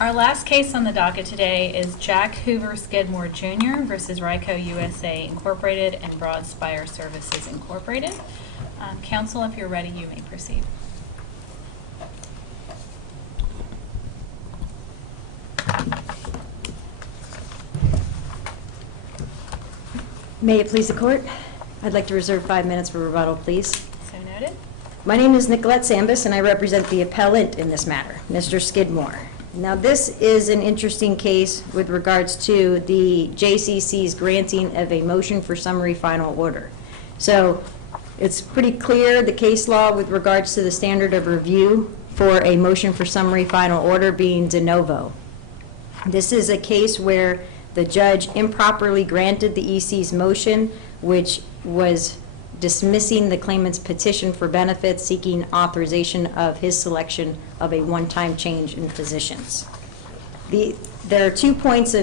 Our last case on the docket today is Jack Hoover Skidmore Jr. versus Ryco USA Incorporated and Broadspire Services Incorporated. Counsel, if you're ready, you may proceed. May it please the court? I'd like to reserve 5 minutes for rebuttal, please. So noted. My name is Nicolette Sambus, and I represent the appellant in this matter, Mr. Skidmore. Now, this is an interesting case with regards to the JCC's granting of a motion for summary final order. So it's pretty clear, the case law with regards to the standard of review for a motion for summary final order being de novo. This is a case where the judge improperly granted the EC's motion, which was dismissing the claimant's petition for benefits, seeking authorization of his selection of a one-time change in physicians. There are 2 points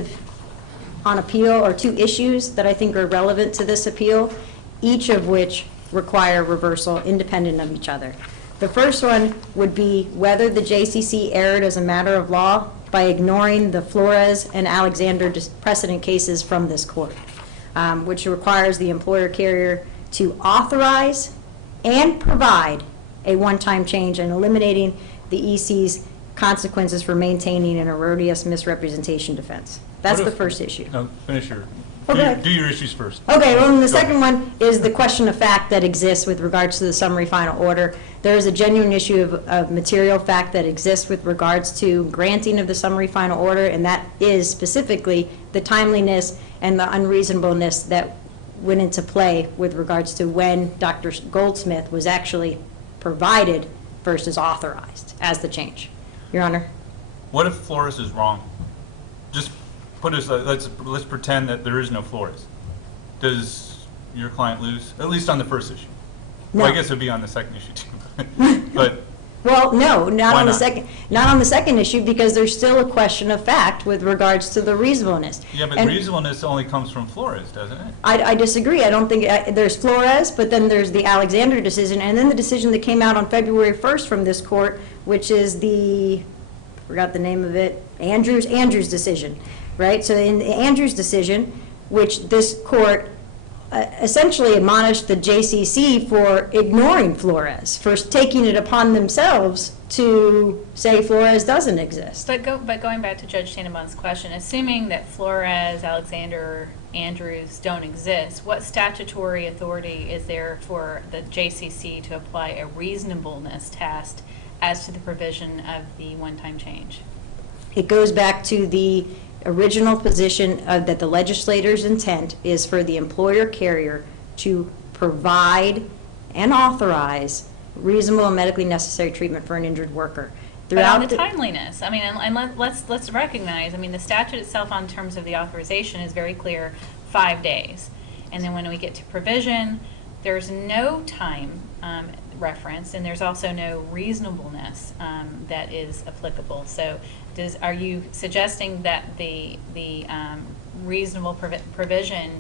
on appeal, or 2 issues that I think are relevant to this appeal, each of which require reversal independent of each other. The first one would be whether the JCC erred as a matter of law by ignoring the Flores and Alexander precedent cases from this court, which requires the employer carrier to authorize and provide a one-time change and eliminating the EC's consequences for maintaining an erroneous misrepresentation defense. That's the first issue. No, finish your, Okay. do your issues first. Okay, well, and the Go second ahead. one is the question of fact that exists with regards to the summary final order. There is a genuine issue of material fact that exists with regards to granting of the summary final order, and that is specifically the timeliness and the unreasonableness that went into play with regards to when Dr. Goldsmith was actually provided versus authorized as the change. Your Honor? What if Flores is wrong? Just put us, let's pretend that there is no Flores. Does your client lose? At least on the first issue. No. Well, I guess it would be on the second issue too. But Well, no, not Why on the not? second, not on the second issue, because there's still a question of fact with regards to the reasonableness. yeah, but And reasonableness only comes from Flores, doesn't it? I disagree. I don't think, there's Flores, but then there's the Alexander decision, and then the decision that came out on February 1st from this court, which is the, forgot the name of it, Andrews decision, right? So in the Andrews decision, which this court essentially admonished the JCC for ignoring Flores, for taking it upon themselves to say Flores doesn't exist. But going back to Judge Tannenbaum's question, assuming that Flores, Alexander, Andrews don't exist, what statutory authority is there for the JCC to apply a reasonableness test as to the provision of the one-time change? It goes back to the original position that the legislator's intent is for the employer carrier to provide and authorize reasonable and medically necessary treatment for an injured worker. But on the timeliness, I mean, and let's recognize, I mean, the statute itself on terms of the authorization is very clear, 5 days. And then when we get to provision, there's no time reference, and there's also no reasonableness that is applicable. So are you suggesting that the reasonable provision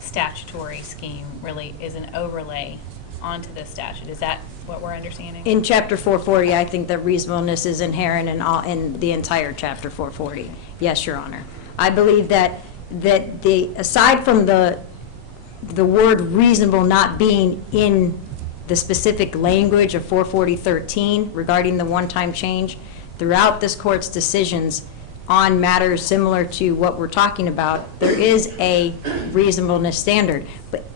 statutory scheme really is an overlay onto this statute? Is that what we're understanding? In Chapter 440, I think that reasonableness is inherent in the entire Chapter 440. Yes, Your Honor. I believe that aside from the word reasonable not being in the specific language of 440.13 regarding the one-time change, throughout this court's decisions on matters similar to what we're talking about, there is a reasonableness standard.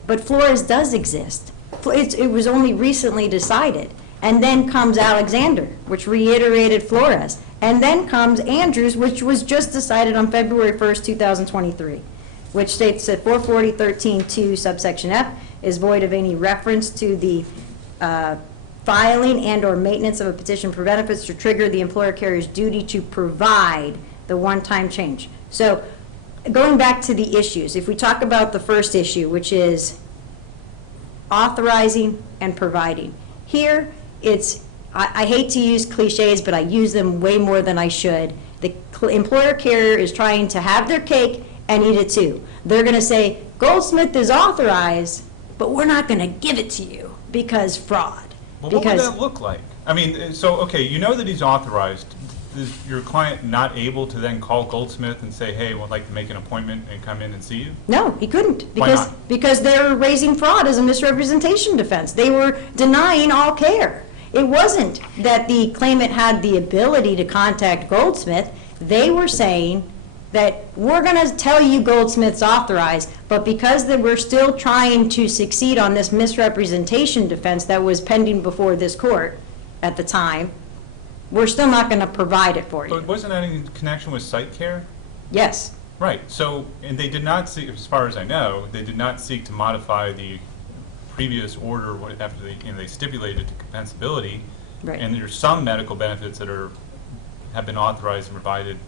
But Flores does exist. It was only recently decided. And then comes Alexander, which reiterated Flores. And then comes Andrews, which was just decided on February 1st, 2023, which states that 440.13.2 subsection F is void of any reference to the filing and or maintenance of a petition for benefits to trigger the employer carrier's duty to provide the one-time change. So going back to the issues, if we talk about the first issue, which is authorizing and providing. Here, I hate to use cliches, but I use them way more than I should. The employer carrier is trying to have their cake and eat it too. They're going to say, Goldsmith is authorized, but we're not going to give it to you because fraud. Well, what would that look like? I mean, so, okay, you know that he's authorized. your client not able to then call Goldsmith and say, hey, would like to make an appointment and come in and see you? No, he couldn't. Why not? Because they were raising fraud as a misrepresentation defense. They were denying all care. It wasn't that the claimant had the ability to contact Goldsmith. They were saying that we're going to tell you Goldsmith's authorized, but because that we're still trying to succeed on this misrepresentation defense that was pending before this court at the time, we're still not going to provide it for you. But wasn't that in connection with site care? Yes. Right, so, and they did not seek, as far as I know, they did not seek to modify the previous order after they stipulated to compensability. Right. And there's some medical benefits that have been authorized and provided,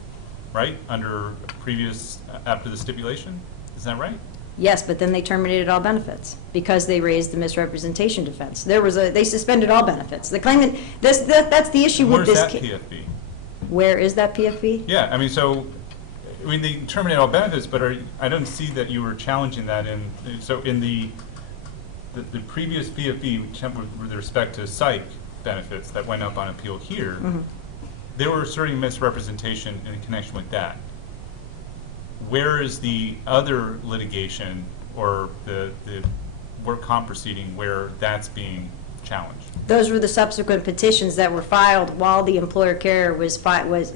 right, under previous, after the stipulation? Is that right? Yes, but then they terminated all benefits because they raised the misrepresentation defense. They suspended all benefits. The claimant, that's the issue with Where's this. that PFB? Where is that PFB? Yeah, I mean, so, they terminate all benefits, but I don't see that you were challenging that so in the previous PFB, with respect to psych benefits that went up on appeal here, they were asserting misrepresentation in connection with that. Where is the other litigation or the work comp proceeding where that's being challenged? Those were the subsequent petitions that were filed while the employer carrier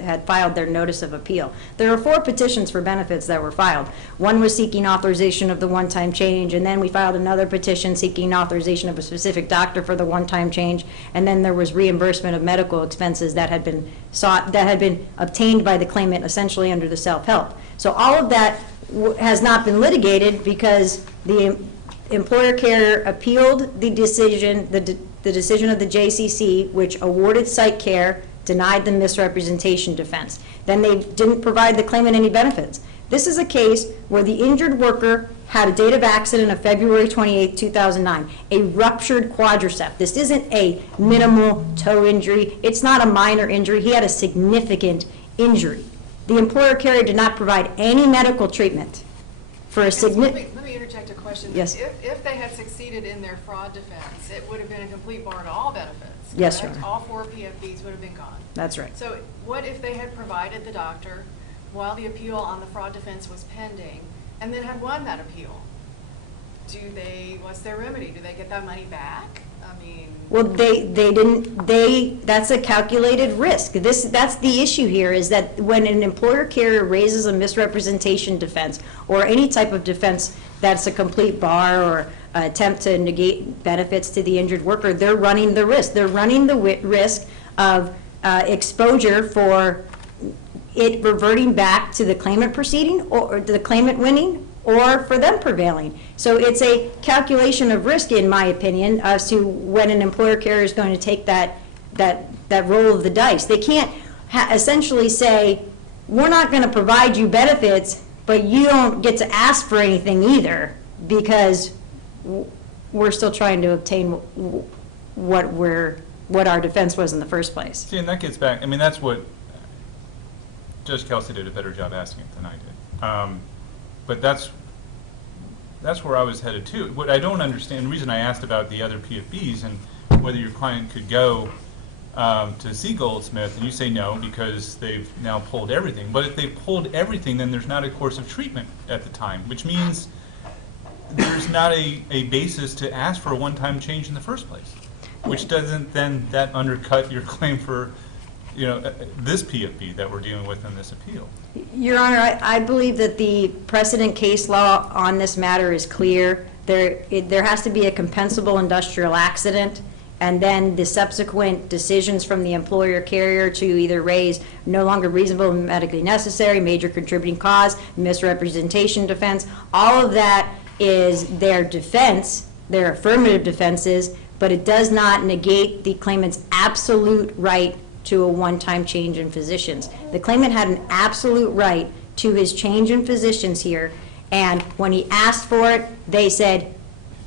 had filed their notice of appeal. There were 4 petitions for benefits that were filed. One was seeking authorization of the one-time change, and then we filed another petition seeking authorization of a specific doctor for the one-time change, and then there was reimbursement of medical expenses that had been obtained by the claimant essentially under the self-help. So all of that has not been litigated because the employer carrier appealed the decision, the decision of the JCC, which awarded site care, denied the misrepresentation defense. Then they didn't provide the claimant any benefits. This is a case where the injured worker had a date of accident of February 28, 2009, a ruptured quadricep. This isn't a minimal toe injury. It's not a minor injury. He had a significant injury. The employer carrier did not provide any medical treatment for a significant... Let me interject a question. Yes. If they had succeeded in their fraud defense, it would have been a complete bar to all benefits. Yes, correct? Your Honor. All 4 PFBs would have been gone. That's right. So what if they had provided the doctor while the appeal on the fraud defense was pending and then had won that appeal? What's their remedy? Do they get that money back? I mean... Well, that's a calculated risk. That's the issue here, is that when an employer carrier raises a misrepresentation defense or any type of defense that's a complete bar or attempt to negate benefits to the injured worker, they're running the risk. They're running the risk of exposure for it reverting back to the claimant proceeding or the claimant winning, or for them prevailing. So it's a calculation of risk, in my opinion, as to when an employer carrier is going to take that roll of the dice. They can't essentially say, we're not going to provide you benefits, but you don't get to ask for anything either, because we're still trying to obtain what our defense was in the first place. See, and that gets back, I mean, that's what Judge Kelsey did a better job asking it than I did. But that's where I was headed too. What I don't understand, the reason I asked about the other PFBs and whether your client could go to see Goldsmith, and you say no because they've now pulled everything. But if they pulled everything, then there's not a course of treatment at the time, which means there's not a basis to ask for a one-time change in the first place, which doesn't then that undercut your claim for this PFB that we're dealing with in this appeal. Your Honor, I believe that the precedent case law on this matter is clear. There has to be a compensable industrial accident, and then the subsequent decisions from the employer carrier to either raise no longer reasonable and medically necessary, major contributing cause, misrepresentation defense. All of that is their defense, their affirmative defenses, but it does not negate the claimant's absolute right to a one-time change in physicians. The claimant had an absolute right to his change in physicians here, and when he asked for it, they said,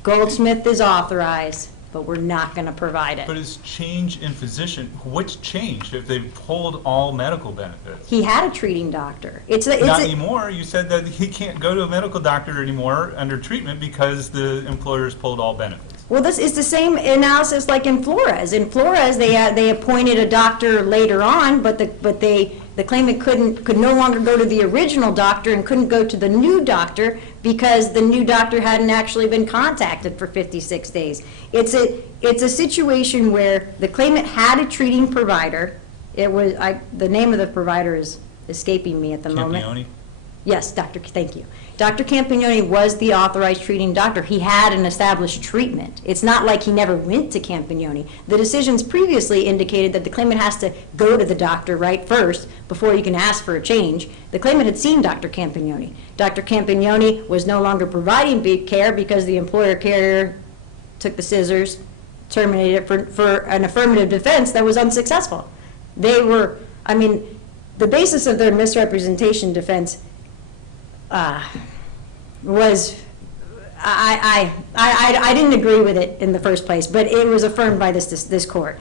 Goldsmith is authorized, but we're not going to provide it. But his change in physician, what's changed if they've pulled all medical benefits? He had a treating doctor. Not anymore. You said that he can't go to a medical doctor anymore under treatment because the employer's pulled all benefits. Well, this is the same analysis like in Flores. In Flores, they appointed a doctor later on, but the claimant could no longer go to the original doctor and couldn't go to the new doctor because the new doctor hadn't actually been contacted for 56 days. It's a situation where the claimant had a treating provider. It was, the name of the provider is escaping me at the moment. Campione? Yes, thank you. Dr. Campione was the authorized treating doctor. He had an established treatment. It's not like he never went to Campione. The decisions previously indicated that the claimant has to go to the doctor right first before you can ask for a change. The claimant had seen Dr. Campione. Dr. Campione was no longer providing care because the employer carrier took the scissors, terminated it for an affirmative defense that was unsuccessful. They were, I mean, the basis of their misrepresentation defense was, I didn't agree with it in the first place, but it was affirmed by this court.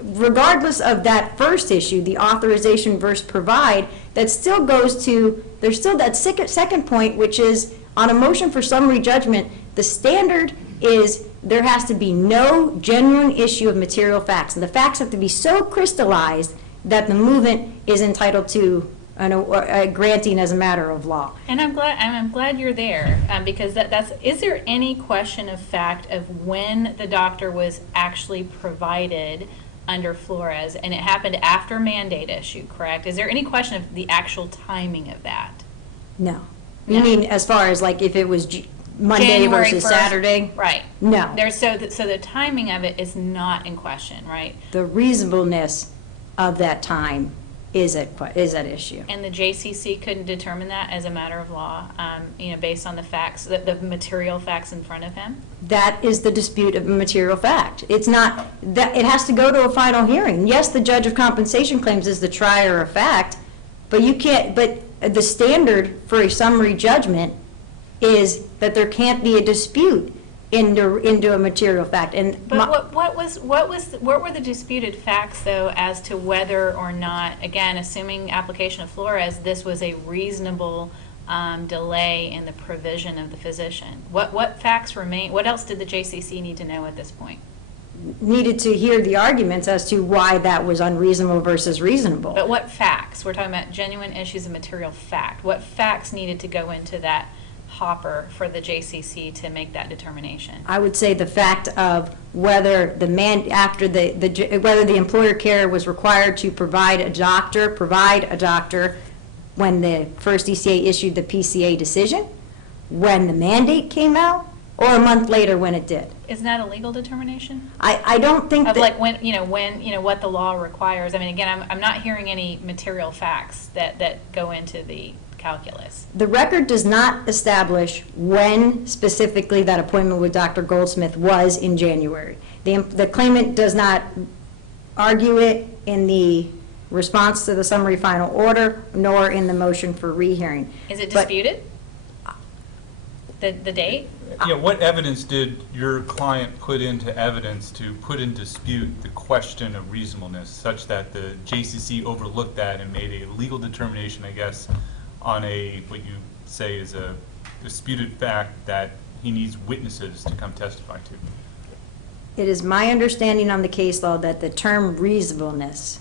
Regardless of that first issue, the authorization versus provide, that still goes to, there's still that second point, which is on a motion for summary judgment, the standard is there has to be no genuine issue of material facts. And the facts have to be so crystallized that the movement is entitled to a granting as a matter of law. And I'm glad you're there, because is there any question of fact of when the doctor was actually provided under Flores, and it happened after mandate issue, correct? Is there any question of the actual timing of that? No. You No. mean as far as like if it was Monday January versus 1st, Saturday? Right. No. So the timing of it is not in question, right? The reasonableness of that time is at issue. And the JCC couldn't determine that as a matter of law, based on the facts, the material facts in front of him? That is the dispute of a material fact. It's not, that it has to go to a final hearing. Yes, the judge of compensation claims is the trier of fact, but you can't, but the standard for a summary judgment is that there can't be a dispute into a material fact. And But what were the disputed facts, though, as to whether or not, again, assuming application of Flores, this was a reasonable delay in the provision of the physician? What facts remain? What else did the JCC need to know at this point? needed to hear the arguments as to why that was unreasonable versus reasonable. But what facts? We're talking about genuine issues of material fact. What facts needed to go into that hopper for the JCC to make that determination? I would say the fact of whether whether the employer carrier was required to provide a doctor when the first ECA issued the PCA decision, when the mandate came out, or a month later when it did. Isn't that a legal determination? I don't think Of that. like when what the law requires. I mean, again, I'm not hearing any material facts that go into the calculus. The record does not establish when specifically that appointment with Dr. Goldsmith was in January. The claimant does not argue it in the response to the summary final order, nor in the motion for rehearing. Is it But- disputed? The date? Yeah, what evidence did your client put into evidence to put in dispute the question of reasonableness such that the JCC overlooked that and made a legal determination, I guess, on what you say is a disputed fact that he needs witnesses to come testify to? It is my understanding on the case law that the term reasonableness,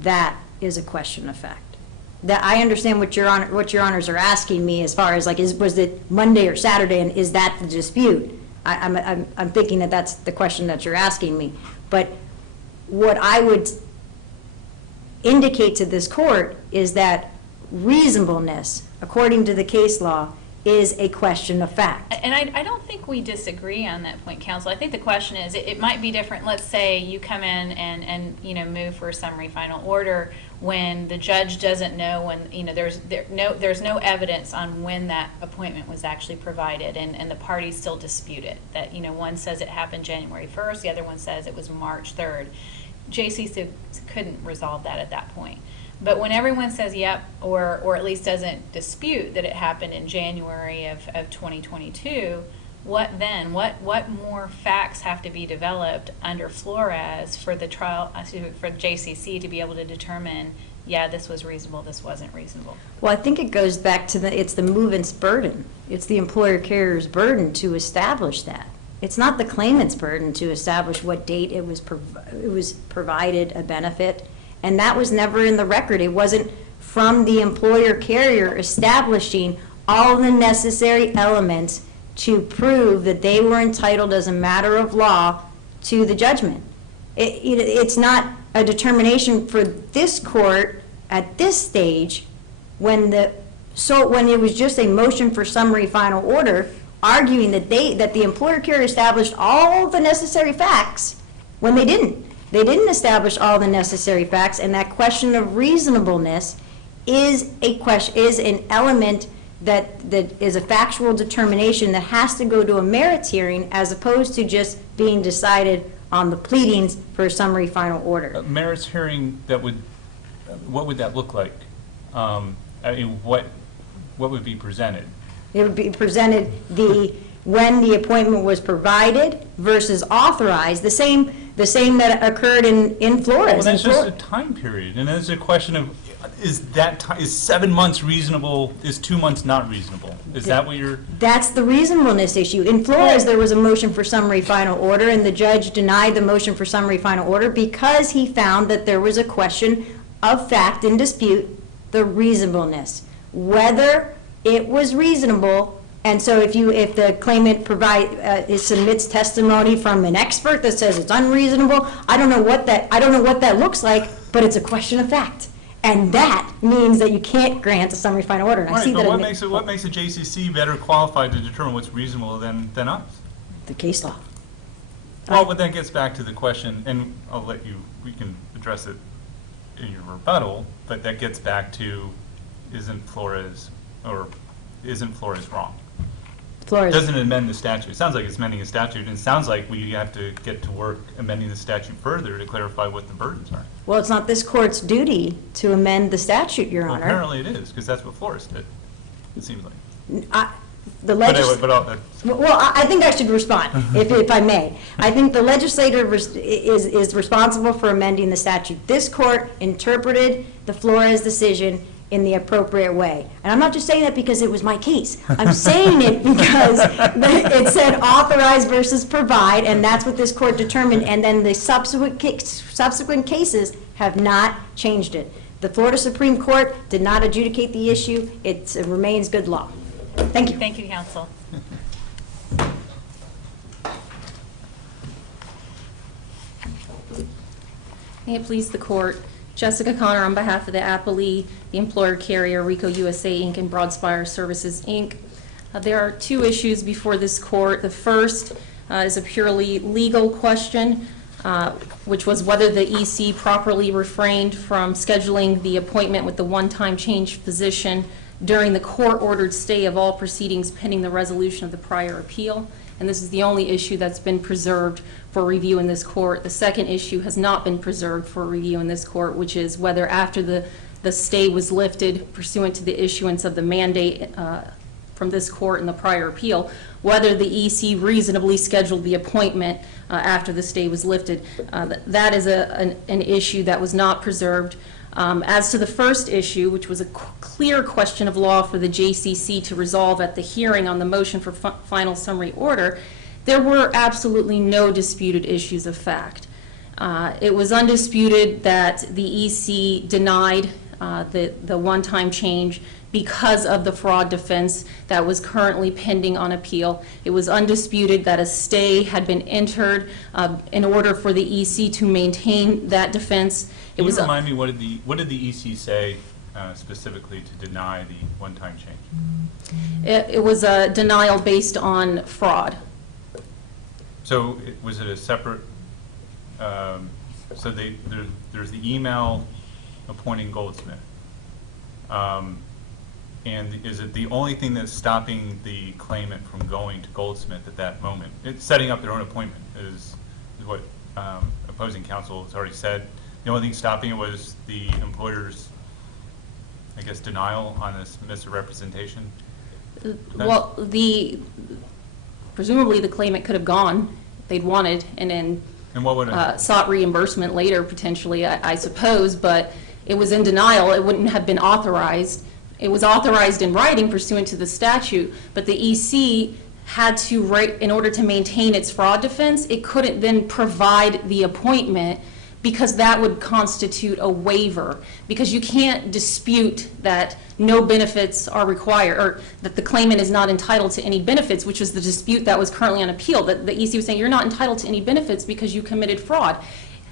that is a question of fact. That I understand what your honors are asking me as far as like, was it Monday or Saturday, and is that the dispute? I'm thinking that that's the question that you're asking me. But what I would indicate to this court is that reasonableness, according to the case law, is a question of fact. And I don't think we disagree on that point, counsel. I think the question is, it might be different. Let's say you come in and move for a summary final order when the judge doesn't know when, there's no evidence on when that appointment was actually provided, and the parties still dispute it. That, one says it happened January 1st, the other one says it was March 3rd. JCC couldn't resolve that at that point. But when everyone says yep, or at least doesn't dispute that it happened in January of 2022, what then? What more facts have to be developed under Flores for the for JCC to be able to determine, yeah, this was reasonable, this wasn't reasonable? Well, I think it goes back to it's the movement's burden. It's the employer carrier's burden to establish that. it's not the claimant's burden to establish what date it was provided a benefit, and that was never in the record. It wasn't from the employer carrier establishing all the necessary elements to prove that they were entitled as a matter of law to the judgment. It's not a determination for this court at this stage when it was just a motion for summary final order arguing that the employer carrier established all the necessary facts when they didn't. They didn't establish all the necessary facts, and that question of reasonableness is an element that is a factual determination that has to go to a merits hearing as opposed to just being decided on the pleadings for a summary final order. A merits hearing what would that look like? I mean, what would be presented? It would be presented when the appointment was provided versus authorized, the same that occurred in Flores. Well, that's just a time period, and it's a question of, is 7 months reasonable, is 2 months not reasonable? Is that what you're? That's the reasonableness issue. In Flores, there was a motion for summary final order, and the judge denied the motion for summary final order because he found that there was a question of fact in dispute, the reasonableness, whether it was reasonable. And so if the claimant submits testimony from an expert that says it's unreasonable, I don't know what that looks like, but it's a question of fact. And that means that you can't grant a summary final order. And I see Right, but that what makes a JCC better qualified to determine what's reasonable than us? the case law. Well, but that gets back to the question, and we can address it in your rebuttal, but that gets back to, isn't Flores wrong? Flores. Doesn't amend the statute. It sounds like it's amending a statute, and it sounds like we have to get to work amending the statute further to clarify what the burdens are. Well, it's not this court's duty to amend the statute, Your Well, Honor. apparently it is, because that's what Flores did, it seems like. I think I should respond, if I may. I think the legislator is responsible for amending the statute. This court interpreted the Flores decision in the appropriate way. And I'm not just saying that because it was my case. I'm saying it because it said authorize versus provide, and that's what this court determined, and then the subsequent cases have not changed it. The Florida Supreme Court did not adjudicate the issue. It remains good law. Thank you. Thank you, counsel. May it please the court, Jessica Connor on behalf of the appellee, the employer carrier, Rico USA Inc. and Broadspire Services Inc. There are two issues before this court. The first is a purely legal question, which was whether the EC properly refrained from scheduling the appointment with the one-time change physician during the court-ordered stay of all proceedings pending the resolution of the prior appeal. And this is the only issue that's been preserved for review in this court. The second issue has not been preserved for review in this court, which is whether after the stay was lifted pursuant to the issuance of the mandate from this court in the prior appeal, whether the EC reasonably scheduled the appointment after the stay was lifted. That is an issue that was not preserved. As to the first issue, which was a clear question of law for the JCC to resolve at the hearing on the motion for final summary order, there were absolutely no disputed issues of fact. It was undisputed that the EC denied the one-time change because of the fraud defense that was currently pending on appeal. It was undisputed that a stay had been entered in order for the EC to maintain that defense. Can you remind me, what did the EC say specifically to deny the one-time change? It was a denial based on fraud. So was it a separate, so there's the email appointing Goldsmith. And is it the only thing that's stopping the claimant from going to Goldsmith at that moment? It's setting up their own appointment is what opposing counsel has already said. The only thing stopping it was the employer's, I guess, denial on this misrepresentation? Well, presumably the claimant could have gone if they'd wanted and then what would sought reimbursement later potentially, I suppose, but it was in denial. It wouldn't have been authorized. It was authorized in writing pursuant to the statute, but the EC had to, in order to maintain its fraud defense, it couldn't then provide the appointment because that would constitute a waiver. Because you can't dispute that no benefits are required, or that the claimant is not entitled to any benefits, which was the dispute that was currently on appeal. That the EC was saying, you're not entitled to any benefits because you committed fraud.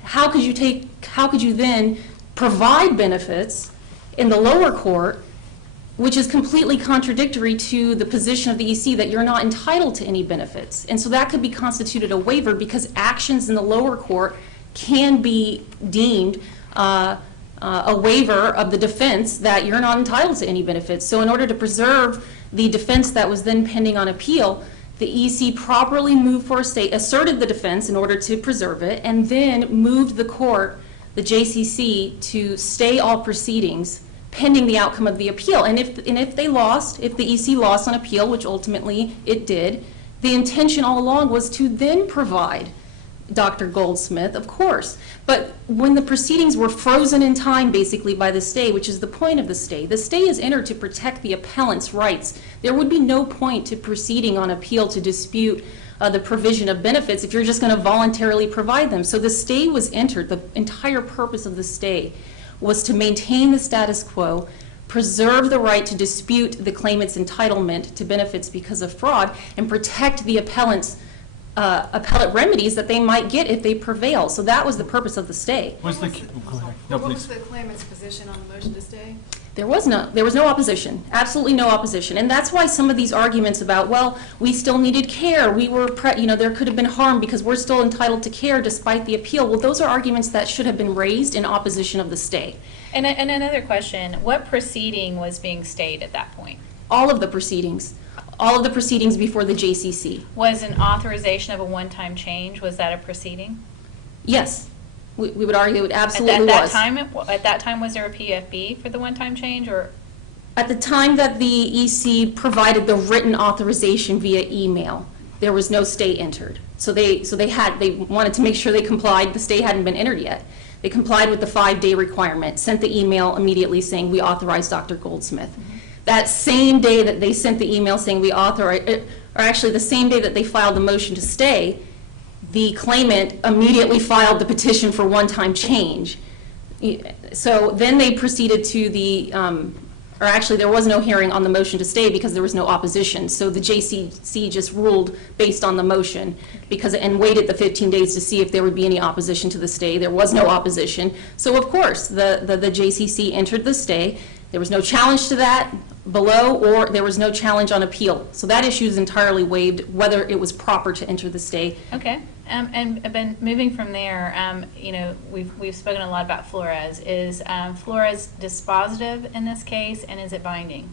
How could you then provide benefits in the lower court, which is completely contradictory to the position of the EC that you're not entitled to any benefits? And so that could be constituted a waiver because actions in the lower court can be deemed a waiver of the defense that you're not entitled to any benefits. So in order to preserve the defense that was then pending on appeal, the EC properly moved for a stay, asserted the defense in order to preserve it, and then moved the court, the JCC, to stay all proceedings pending the outcome of the appeal. And if they lost, if the EC lost on appeal, which ultimately it did, the intention all along was to then provide Dr. Goldsmith, of course. But when the proceedings were frozen in time, basically, by the stay, which is the point of the stay is entered to protect the appellant's rights. There would be no point to proceeding on appeal to dispute the provision of benefits if you're just going to voluntarily provide them. So the stay was entered. The entire purpose of the stay was to maintain the status quo, preserve the right to dispute the claimant's entitlement to benefits because of fraud, and protect the appellate remedies that they might get if they prevail. So that was the purpose of the stay. Was the, go ahead. No, What was please. the claimant's position on the motion to stay? There was no opposition, absolutely no opposition. And that's why some of these arguments about, well, we still needed care, there could have been harm because we're still entitled to care despite the appeal. Well, those are arguments that should have been raised in opposition of the stay. And another question, what proceeding was being stayed at that point? All of the proceedings before the JCC. Was an authorization of a one-time change, was that a proceeding? Yes, we would argue it absolutely At was. that time, was there a PFB for the one-time change, or? At the time that the EC provided the written authorization via email, there was no stay entered. So they wanted to make sure they complied. The stay hadn't been entered yet. They complied with the 5-day requirement, sent the email immediately saying we authorized Dr. Goldsmith. That same day that they sent the email saying we authorized, or actually the same day that they filed the motion to stay, the claimant immediately filed the petition for one-time change. So then they proceeded to or actually there was no hearing on the motion to stay because there was no opposition. So the JCC just ruled based on the motion and waited the 15 days to see if there would be any opposition to the stay. There was no opposition. So of course, the JCC entered the stay. There was no challenge to that below, or there was no challenge on appeal. So that issue is entirely waived, whether it was proper to enter the stay. Okay, and Ben, moving from there, we've spoken a lot about Flores. Is Flores dispositive in this case, and is it binding?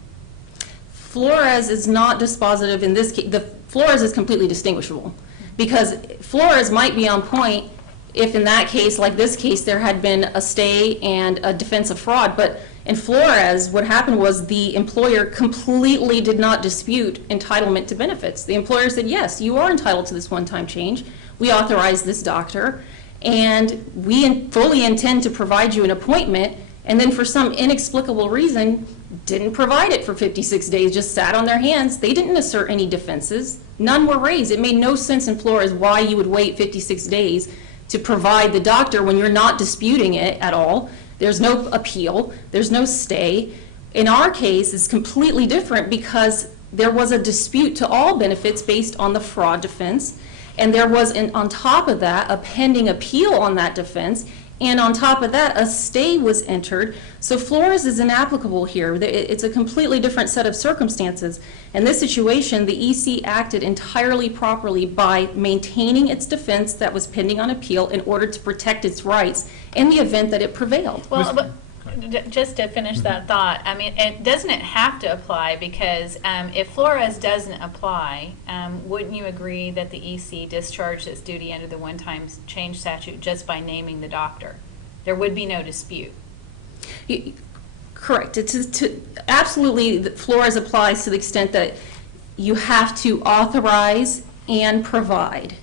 Flores is not dispositive in this case. Flores is completely distinguishable because Flores might be on point if in that case, like this case, there had been a stay and a defense of fraud. But in Flores, what happened was the employer completely did not dispute entitlement to benefits. The employer said, yes, you are entitled to this one-time change. We authorized this doctor, and we fully intend to provide you an appointment, and then for some inexplicable reason, didn't provide it for 56 days, just sat on their hands. They didn't assert any defenses. None were raised. It made no sense in Flores why you would wait 56 days to provide the doctor when you're not disputing it at all. There's no appeal. There's no stay. In our case, it's completely different because there was a dispute to all benefits based on the fraud defense, and there was, on top of that, a pending appeal on that defense, and on top of that, a stay was entered. So Flores is inapplicable here. It's a completely different set of circumstances. In this situation, the EC acted entirely properly by maintaining its defense that was pending on appeal in order to protect its rights in the event that it prevailed. Well, but just to finish that thought, I mean, doesn't it have to apply? Because if Flores doesn't apply, wouldn't you agree that the EC discharged its duty under the one-time change statute just by naming the doctor? There would be no dispute. Correct. Absolutely, Flores applies to the extent that you have to authorize and provide.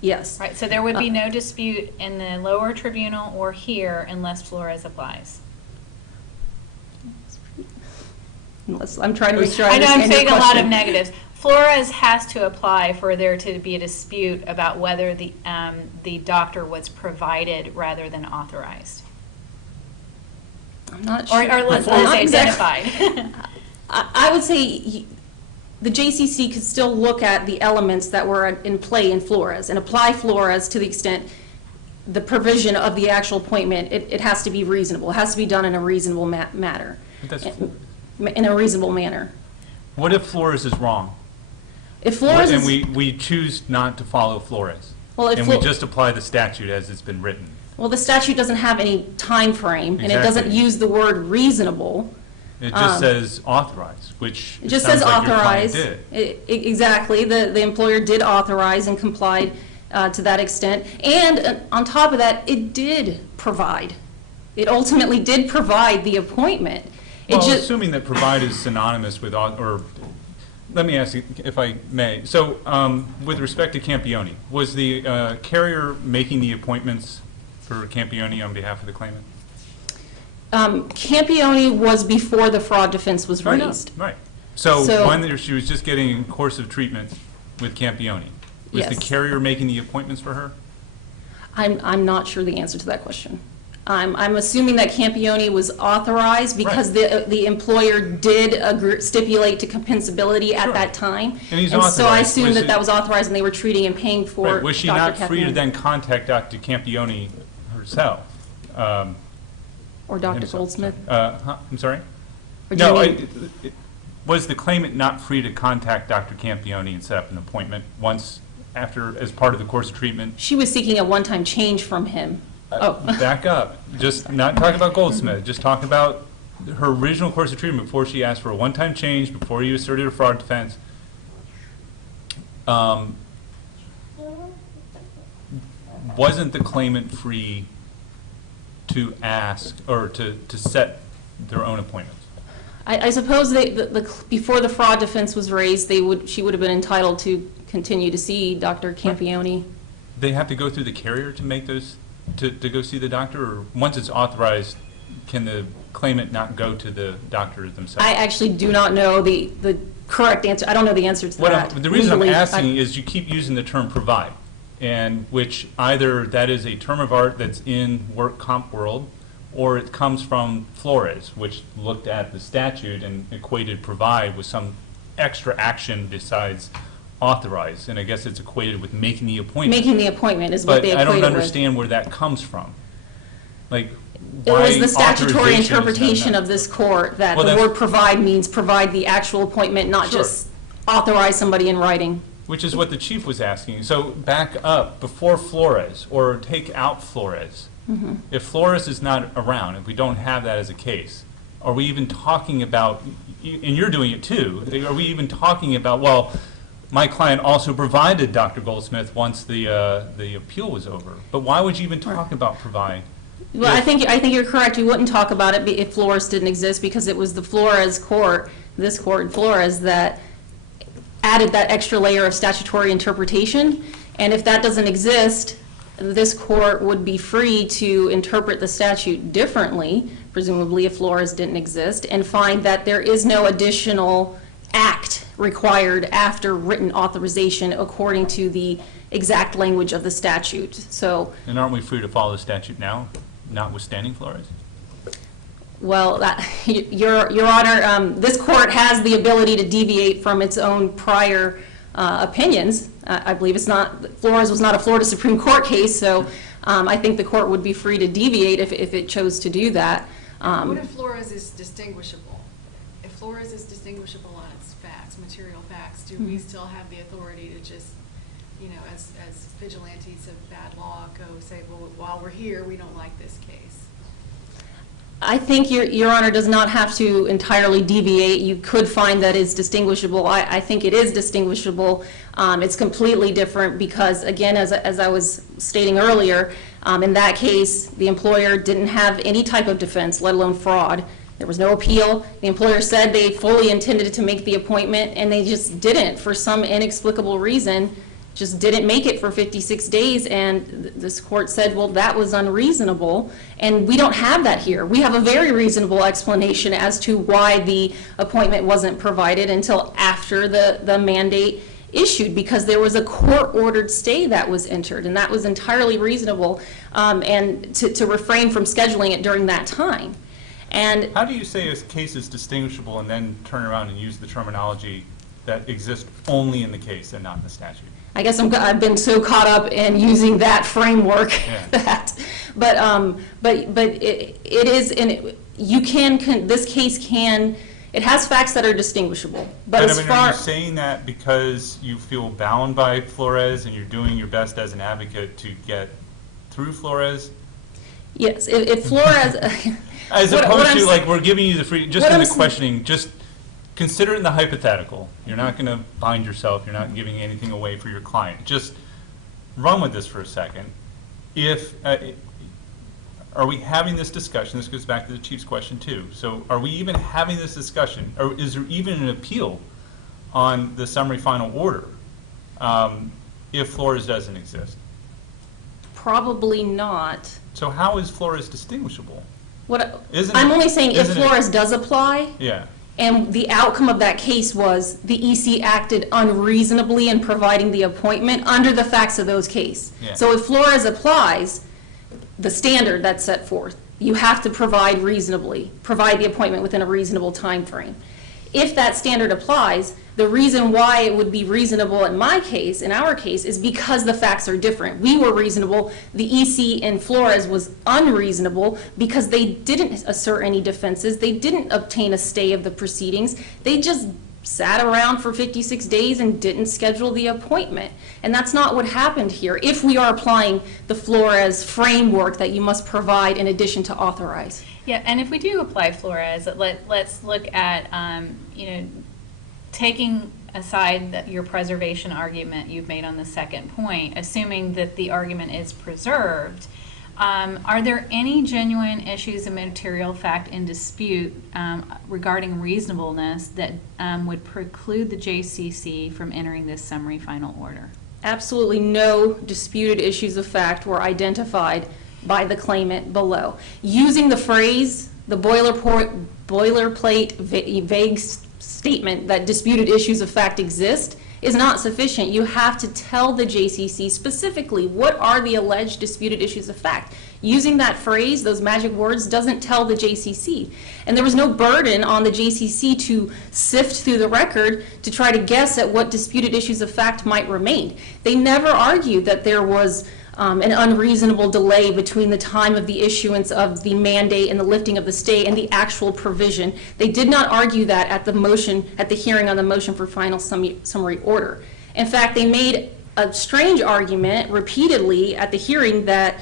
Yes. Right, so there would be no dispute in the lower tribunal or here unless Flores applies. I'm trying to make sure I I know I'm understand your saying a lot of question. negatives. Flores has to apply for there to be a dispute about whether the doctor was provided rather than authorized. I'm not Or sure. let's I'm not say exact- identified. I would say the JCC could still look at the elements that were in play in Flores and apply Flores to the extent the provision of the actual appointment, it has to be reasonable. It has to be done in a reasonable manner. But that's- In a reasonable manner. What if Flores is wrong? If Flores And is, we choose not to follow Flores? Well, if And we Flo- just apply the statute as it's been written? well, the statute doesn't have any time frame, and it doesn't Exactly. use the word reasonable. It just says authorized, which It it just sounds says like your client authorized. did. Exactly, the employer did authorize and complied to that extent. And on top of that, it did provide. It ultimately did provide the appointment. It Well, just, assuming that provide is synonymous with, or, let me ask you, if I may. So, with respect to Campione, was the carrier making the appointments for Campione on behalf of the claimant? Campione was before the fraud defense was I know, raised. Right. So, So- when she was just getting a course of treatment with Campione, was the Yes. carrier making the appointments for her? I'm not sure the answer to that question. I'm assuming that Campione was authorized because the employer did stipulate to compensability at Sure. that time. And he's so I authorized. assume Was that it- that was authorized and they were treating and paying for Right. Was she Dr. not free to Campione then contact Dr. Campione herself? or Dr. himself? Goldsmith? I'm sorry? Or do you No, mean- was the claimant not free to contact Dr. Campione and set up an appointment once after, as part of the course of treatment? She was seeking a one-time change from him. Oh, Back up, just not talk about Goldsmith, just talk about her original course of treatment before she asked for a one-time change, before you asserted a fraud defense. Wasn't the claimant free to ask, or to set their own appointments? I suppose before the fraud defense was raised, she would have been entitled to continue to see Dr. Campione. They have to go through the carrier to make those, to go see the doctor, or once it's authorized, can the claimant not go to the doctor themselves? I actually do not know the correct answer. I don't know the answer to that. The reason I'm Legally, asking is you keep using the term provide, and which either that is a term of art that's in work comp world, or it comes from Flores, which looked at the statute and equated provide with some extra action besides authorize, and I guess it's equated with making the appointment. Making the appointment is what But they I equated don't with. understand where that comes from. Like, It why was the statutory authorization is not interpretation enough? of this court that Well, the that's- word provide means provide the actual appointment, not Sure. just authorize somebody in writing. Which is what the chief was asking. So back up, before Flores, or take out Flores. Mm-hmm. If Flores is not around, if we don't have that as a case, are we even talking about, and you're doing it too, are we even talking about, well, my client also provided Dr. Goldsmith once the appeal was over. But why would you even talk about provide? Well, I If- think you're correct. We wouldn't talk about it if Flores didn't exist, because it was the Flores court, this court in Flores, that added that extra layer of statutory interpretation. And if that doesn't exist, this court would be free to interpret the statute differently, presumably if Flores didn't exist, and find that there is no additional act required after written authorization according to the exact language of the statute. So, And aren't we free to follow the statute now, notwithstanding Flores? well, Your Honor, this court has the ability to deviate from its own prior opinions. I believe Flores was not a Florida Supreme Court case, so I think the court would be free to deviate if it chose to do that. What if Flores is distinguishable? If Flores is distinguishable on its facts, material facts, do we still have the authority to just, you know, as vigilantes of bad law, go say, well, while we're here, we don't like this case? I think Your Honor does not have to entirely deviate. You could find that it's distinguishable. I think it is distinguishable. It's completely different because, again, as I was stating earlier, in that case, the employer didn't have any type of defense, let alone fraud. There was no appeal. The employer said they fully intended to make the appointment, and they just didn't for some inexplicable reason. just didn't make it for 56 days, and this court said, well, that was unreasonable, and we don't have that here. We have a very reasonable explanation as to why the appointment wasn't provided until after the mandate issued, because there was a court-ordered stay that was entered, and that was entirely reasonable, and to refrain from scheduling it during that time. And How do you say a case is distinguishable and then turn around and use the terminology that exists only in the case and not in the statute? I guess I've been so caught up in using that framework Yeah. but it is, and you can, this case can, it has facts that are distinguishable, but as I mean, far. are you saying that because you feel bound by Flores and you're doing your best as an advocate to get through Flores? Yes, if Flores. As what opposed I'm to, s- like, we're giving you the free, just what in I'm the s- questioning, just consider it in the hypothetical. You're not going to bind yourself, you're not giving anything away for your client. Just run with this for a second. If, are we having this discussion? This goes back to the Chief's question too. So are we even having this discussion? Or is there even an appeal on the summary final order if Flores doesn't exist? Probably not. So how is Flores distinguishable? I'm only saying if isn't it- Flores does apply, Yeah. and the outcome of that case was the EC acted unreasonably in providing the appointment under the facts of those cases. Yeah. So if Flores applies, the standard that's set forth, you have to provide the appointment within a reasonable time frame. If that standard applies, the reason why it would be reasonable in our case, is because the facts are different. We were reasonable, the EC in Flores was unreasonable because they didn't assert any defenses, they didn't obtain a stay of the proceedings, they just sat around for 56 days and didn't schedule the appointment. And that's not what happened here, if we are applying the Flores framework that you must provide in addition to authorize. Yeah, and if we do apply Flores, let's look at, taking aside your preservation argument you've made on the second point, assuming that the argument is preserved, are there any genuine issues of material fact in dispute regarding reasonableness that would preclude the JCC from entering this summary final order? Absolutely no disputed issues of fact were identified by the claimant below. Using the phrase, the boilerplate vague statement that disputed issues of fact exist is not sufficient. You have to tell the JCC specifically what are the alleged disputed issues of fact. Using that phrase, those magic words, doesn't tell the JCC. And there was no burden on the JCC to sift through the record to try to guess at what disputed issues of fact might remain. They never argued that there was an unreasonable delay between the time of the issuance of the mandate and the lifting of the stay and the actual provision. They did not argue that at the hearing on the motion for final summary order. In fact, they made a strange argument repeatedly at the hearing that,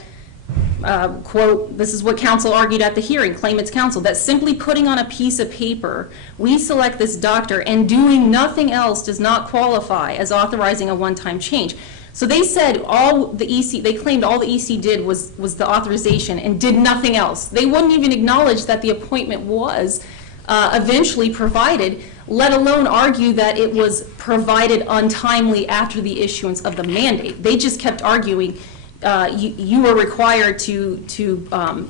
quote, this is what counsel argued at the hearing, claimant's counsel, that simply putting on a piece of paper, we select this doctor, and doing nothing else does not qualify as authorizing a one-time change. So they said they claimed all the EC did was the authorization and did nothing else. They wouldn't even acknowledge that the appointment was eventually provided, let alone argue that it was provided untimely after the issuance of the mandate. They just kept arguing you were required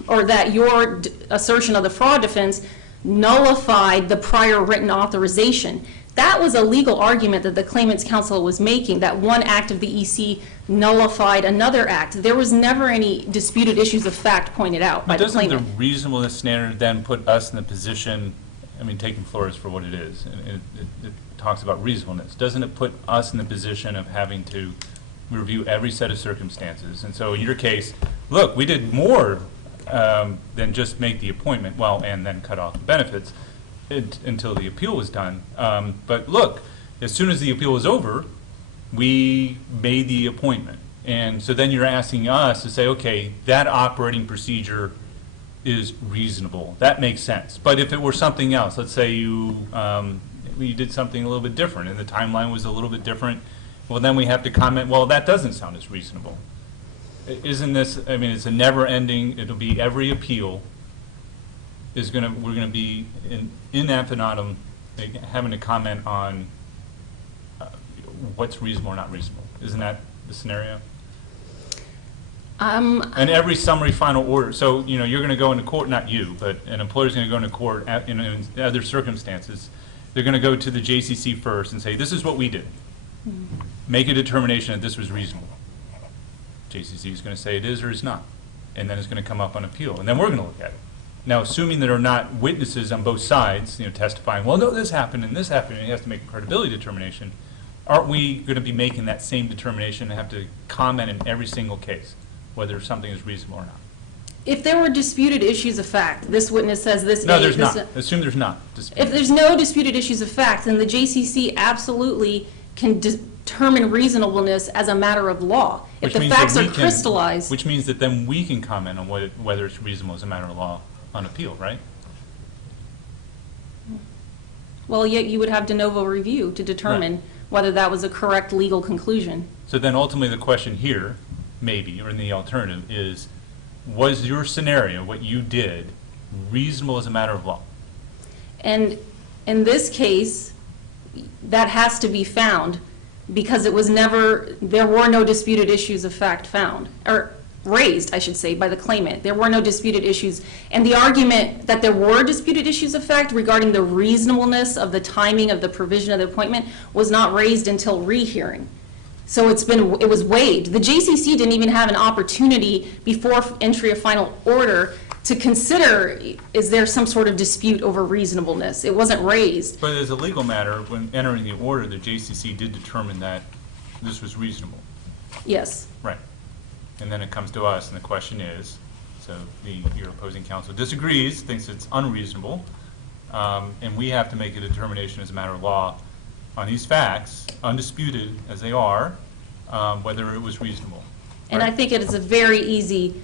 or that your assertion of the fraud defense nullified the prior written authorization. That was a legal argument that the claimant's counsel was making, that one act of the EC nullified another act. There was never any disputed issues of fact pointed out by the Doesn't the claimant. reasonableness standard then put us in the position, I mean, taking Flores for what it is, and it talks about reasonableness, doesn't it put us in the position of having to review every set of circumstances? And so in your case, look, we did more than just make the appointment, and then cut off the benefits until the appeal was done. But look, as soon as the appeal was over, we made the appointment. And so then you're asking us to say, okay, that operating procedure is reasonable. That makes sense. But if it were something else, let's say you did something a little bit different and the timeline was a little bit different, well, then we have to comment, well, that doesn't sound as reasonable. Isn't this, I mean, it's a never ending, it'll be every appeal we're gonna be in infinitum having to comment on what's reasonable or not reasonable. Isn't that the scenario? Um, And every summary final order, so, you know, you're gonna go into court, not you, but an employer's gonna go into court in other circumstances. They're gonna go to the JCC first and say, this is what we did. Make a determination that this was reasonable. JCC is gonna say it is or is not. And then it's gonna come up on appeal, and then we're gonna look at it. Now, assuming there are not witnesses on both sides, you know, testifying, well, no, this happened and this happened, and you have to make a credibility determination, aren't we gonna be making that same determination and have to comment in every single case, whether something is reasonable or not? if there were disputed issues of fact, this witness says this. No, A, there's this- not. Assume there's not. If there's no disputed issues of fact, then the JCC absolutely can determine reasonableness as a matter of law. If Which the means that facts are we can- crystallized. Which means that then we can comment on whether it's reasonable as a matter of law on appeal, right? Well, yet you would have de novo review to determine whether that was a correct legal conclusion. So then ultimately the question here, maybe, or in the alternative, is was your scenario, what you did, reasonable as a matter of law? And in this case, that has to be found because it was never, there were no disputed issues of fact found, or raised, I should say, by the claimant. There were no disputed issues. And the argument that there were disputed issues of fact regarding the reasonableness of the timing of the provision of the appointment was not raised until rehearing. So it was waived. The JCC didn't even have an opportunity before entry of final order to consider, is there some sort of dispute over reasonableness? It wasn't raised. But as a legal matter, when entering the order, the JCC did determine that this was reasonable. Yes. Right. And then it comes to us, and the question is, so your opposing counsel disagrees, thinks it's unreasonable, and we have to make a determination as a matter of law on these facts, undisputed as they are, whether it was reasonable. And I Right? think it is a very easy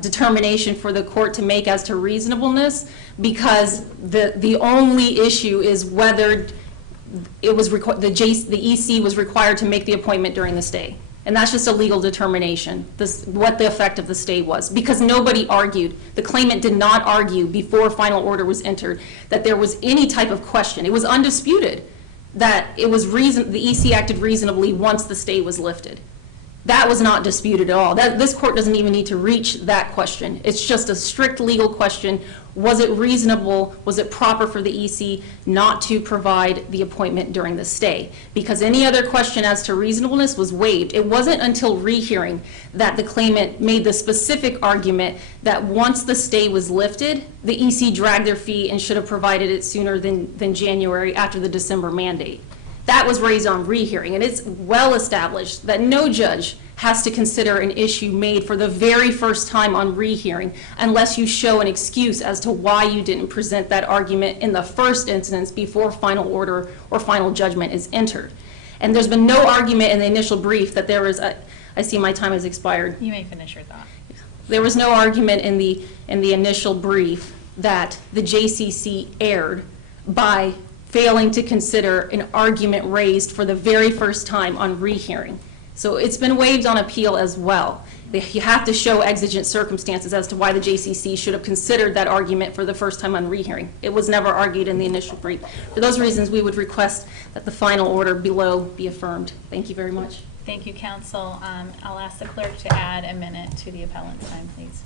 determination for the court to make as to reasonableness, because the only issue is whether it was the EC was required to make the appointment during the stay. And that's just a legal determination, what the effect of the stay was. Because nobody argued, the claimant did not argue before final order was entered that there was any type of question. It was undisputed that it was the EC acted reasonably once the stay was lifted. That was not disputed at all. This court doesn't even need to reach that question. It's just a strict legal question. Was it reasonable, was it proper for the EC not to provide the appointment during the stay? Because any other question as to reasonableness was waived. It wasn't until rehearing that the claimant made the specific argument that once the stay was lifted, the EC dragged their feet and should have provided it sooner than January after the December mandate. That was raised on rehearing, and it's well established that no judge has to consider an issue made for the very first time on rehearing unless you show an excuse as to why you didn't present that argument in the first instance before final order or final judgment is entered. And there's been no argument in the initial brief that there was I see my time has expired. You may finish your thought. There was no argument in the initial brief that the JCC erred by failing to consider an argument raised for the very first time on rehearing. So it's been waived on appeal as well. You have to show exigent circumstances as to why the JCC should have considered that argument for the first time on rehearing. It was never argued in the initial brief. For those reasons, we would request that the final order below be affirmed. Thank you very much. Thank you, counsel. I'll ask the clerk to add a minute to the appellant's time, please.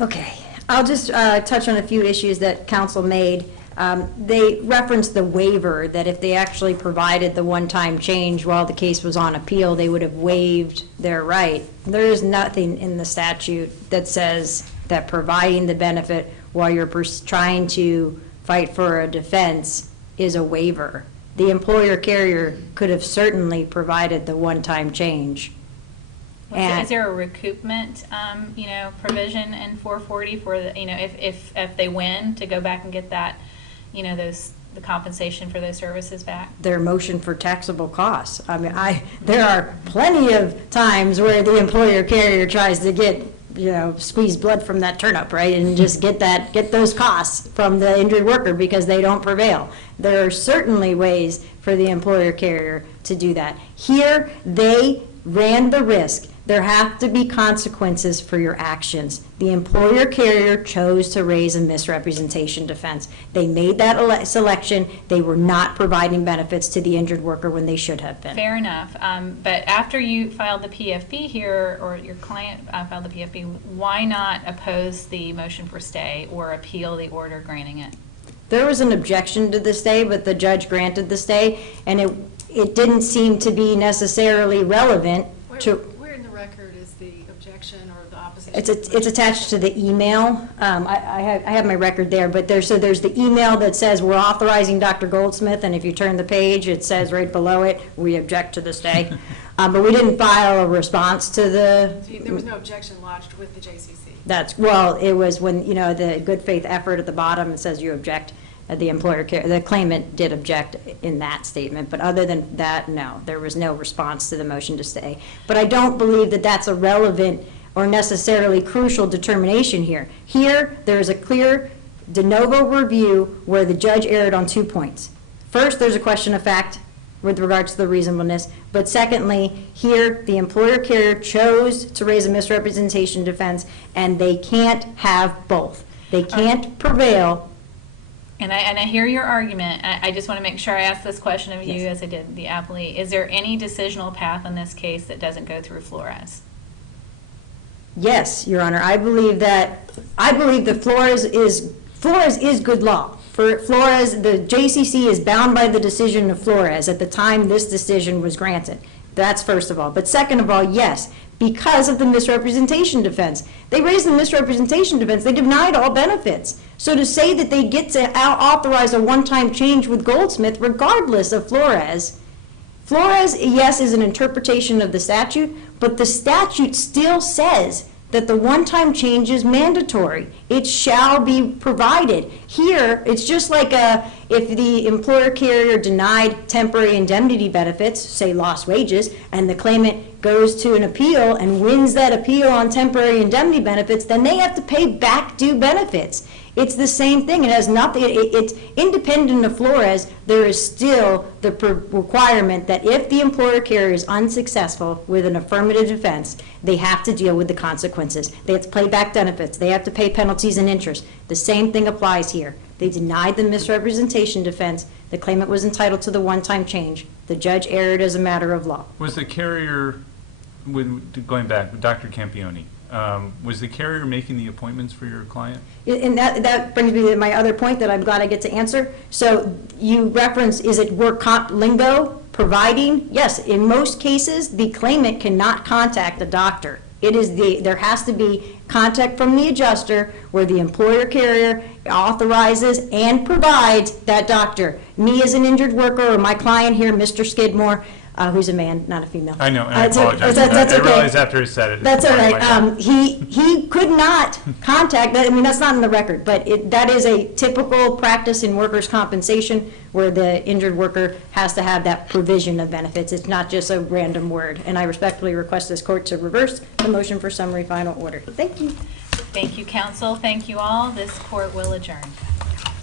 Okay, I'll just touch on a few issues that council made. They referenced the waiver, that if they actually provided the one-time change while the case was on appeal, they would have waived their right. There is nothing in the statute that says that providing the benefit while you're trying to fight for a defense is a waiver. The employer carrier could have certainly provided the one-time change. Is there a recoupment, provision in 440 for the, if they win, to go back and get that, the compensation for those services back? Their motion for taxable costs. I mean, there are plenty of times where the employer carrier tries to get, squeeze blood from that turnip, right? And just get those costs from the injured worker because they don't prevail. There are certainly ways for the employer carrier to do that. Here, they ran the risk There have to be consequences for your actions. The employer carrier chose to raise a misrepresentation defense. They made that selection. They were not providing benefits to the injured worker when they should have been. Fair enough. But after you filed the PFB here, or your client filed the PFB, why not oppose the motion for stay or appeal the order granting it? There was an objection to the stay, but the judge granted the stay, and it didn't seem to be necessarily relevant to. Where in the record is the objection or the opposition? It's attached to the email. I have my record there, but there's the email that says we're authorizing Dr. Goldsmith, and if you turn the page, it says right below it, we object to the stay. But we didn't file a response to the. So there was no objection lodged with the JCC? It was when, the good faith effort at the bottom, it says you object. The claimant did object in that statement, but other than that, no, there was no response to the motion to stay. But I don't believe that that's a relevant or necessarily crucial determination here. Here, there is a clear de novo review where the judge erred on 2 points. First, there's a question of fact with regards to the reasonableness, but secondly, here, the employer carrier chose to raise a misrepresentation defense, and they can't have both. They can't prevail. And I hear your argument. I just want to make sure I ask this question of you Yes. as I did the appellee. Is there any decisional path in this case that doesn't go through Flores? Yes, Your Honor, I believe that Flores is good law. For Flores, the JCC is bound by the decision of Flores at the time this decision was granted. That's first of all. But second of all, yes, because of the misrepresentation defense. They raised the misrepresentation defense. They denied all benefits. So to say that they get to authorize a one-time change with Goldsmith regardless of Flores, yes, is an interpretation of the statute, but the statute still says that the one-time change is mandatory. It shall be provided. Here, it's just like if the employer carrier denied temporary indemnity benefits, say lost wages, and the claimant goes to an appeal and wins that appeal on temporary indemnity benefits, then they have to pay back due benefits. It's the same thing. It has nothing. It's independent of Flores. There is still the requirement that if the employer carrier is unsuccessful with an affirmative defense, they have to deal with the consequences. They have to pay back benefits. They have to pay penalties and interest. The same thing applies here. They denied the misrepresentation defense. The claimant was entitled to the one-time change. The judge erred as a matter of law. Was the carrier, going back, Dr. Campione, was the carrier making the appointments for your client? And that brings me to my other point that I'm glad I get to answer. So you reference, is it work comp lingo providing? Yes, in most cases, the claimant cannot contact the doctor. There has to be contact from the adjuster where the employer carrier authorizes and provides that doctor. Me as an injured worker or my client here, Mr. Skidmore, who's a man, not a female. I know, and I apologize. That's I okay. realized after he said it. That's all right. He could not contact, that's not in the record, but that is a typical practice in workers' compensation where the injured worker has to have that provision of benefits. It's not just a random word. And I respectfully request this court to reverse the motion for summary final order. Thank you. Thank you, counsel. Thank you all. This court will adjourn.